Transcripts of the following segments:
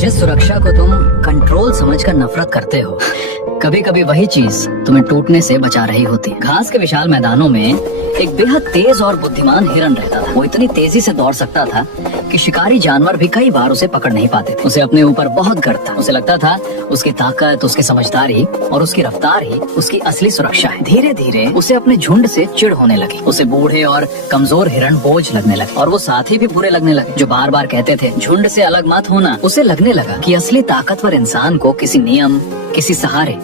जिस सुरक्षा को तुम कंट्रोल समझकर नफरत करते हो, कभी कभी वही चीज तुम्हें टूटने से बचा रही होती है। घास के विशाल मैदानों में एक बेहद तेज और बुद्धिमान हिरन रहता था। वो इतनी तेजी से दौड़ सकता था कि शिकारी जानवर भी कई बार उसे पकड़ नहीं पाते थे। उसे अपने ऊपर बहुत गर्व था। उसे लगता था उसकी ताकत, उसकी समझदारी और उसकी रफ्तार ही उसकी असली सुरक्षा है। धीरे धीरे उसे अपने झुंड से चिढ़ होने लगी। उसे बूढ़े और कमजोर हिरन बोझ लगने लगे और वो साथी भी बुरे लगने लगे जो बार बार कहते थे झुंड से अलग मत होना। उसे लगने लगा कि असली ताकतवर इंसान को किसी नियम, किसी सहारे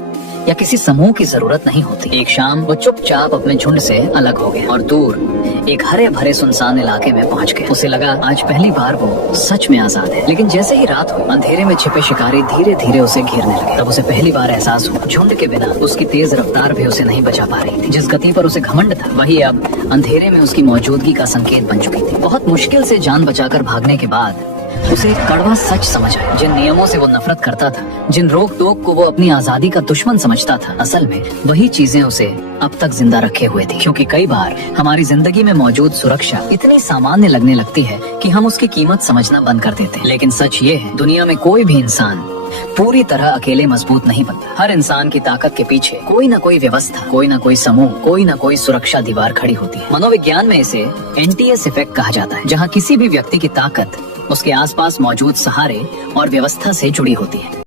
या किसी समूह की जरूरत नहीं होती। एक शाम वो चुपचाप अपने झुंड से अलग हो गया और दूर एक हरे भरे सुनसान इलाके में पहुंच गए। उसे लगा आज पहली बार वो सच में आजाद है। लेकिन जैसे ही रात हुई, अंधेरे में छिपे शिकारी धीरे धीरे उसे घेरने लगे। तब उसे पहली बार एहसास हुआ झुंड के बिना उसकी तेज रफ्तार भी उसे नहीं बचा पा रही थी। जिस गति पर उसे घमंड था, वही अब अंधेरे में उसकी मौजूदगी का संकेत बन चुकी थी। बहुत मुश्किल से जान बचाकर भागने के बाद उसे एक कड़वा सच समझ आया। जिन नियमों से वो नफरत करता था, जिन रोक टोक को वो अपनी आजादी का दुश्मन समझता था, असल में वही चीजें उसे अब तक जिंदा रखे हुए थी। क्योंकि कई बार हमारी जिंदगी में मौजूद सुरक्षा इतनी सामान्य लगने लगती है कि हम उसकी कीमत समझना बंद कर देते हैं। लेकिन सच ये है, दुनिया में कोई भी इंसान पूरी तरह अकेले मजबूत नहीं बनता। हर इंसान की ताकत के पीछे कोई ना कोई व्यवस्था, कोई ना कोई समूह, कोई ना कोई सुरक्षा दीवार खड़ी होती है। मनोविज्ञान में इसे एनटीएस इफेक्ट कहा जाता है, जहाँ किसी भी व्यक्ति की ताकत उसके आसपास मौजूद सहारे और व्यवस्था से जुड़ी होती है।